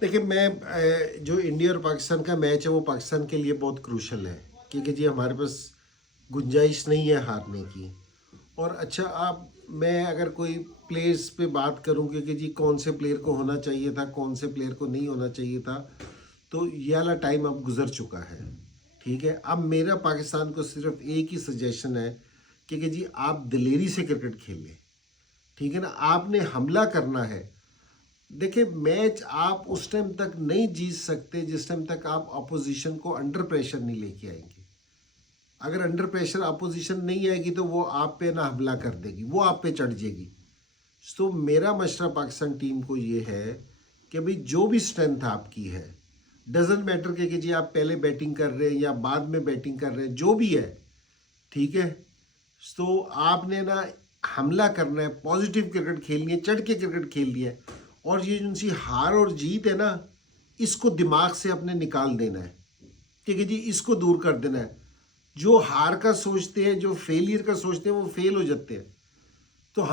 देखिए मैं जो इंडिया और पाकिस्तान का मैच है वो पाकिस्तान के लिए बहुत क्रूशल है, क्योंकि जी हमारे पास गुंजाइश नहीं है हारने की। और अच्छा, आप मैं अगर कोई प्लेयर्स पे बात करूं, क्योंकि जी कौन से प्लेयर को होना चाहिए था, कौन से प्लेयर को नहीं होना चाहिए था, तो ये वाला टाइम अब गुजर चुका है। ठीक है, अब मेरा पाकिस्तान को सिर्फ एक ही सजेशन है कि जी आप दिलेरी से क्रिकेट खेलें। ठीक है ना, आपने हमला करना है। देखिए मैच आप उस टाइम तक नहीं जीत सकते जिस टाइम तक आप अपोजिशन को अंडर प्रेशर नहीं लेके आएंगे। अगर अंडर प्रेशर अपोजिशन नहीं आएगी तो वो आप पे ना हमला कर देगी, वो आप पे चढ़ जाएगी। तो मेरा मशवरा पाकिस्तान टीम को ये है कि भाई जो भी स्ट्रेंथ आपकी है, डजेंट मैटर कि जी आप पहले बैटिंग कर रहे हैं या बाद में बैटिंग कर रहे हैं, जो भी है, ठीक है, तो आपने ना हमला करना है, पॉजिटिव क्रिकेट खेलनी है, चढ़ के क्रिकेट खेलनी है। और ये जो सी हार और जीत है ना, इसको दिमाग से अपने निकाल देना है। ठीक है जी, इसको दूर कर देना है। जो हार का सोचते हैं, जो फेलियर का सोचते हैं, वो फेल हो जाते हैं। तो हम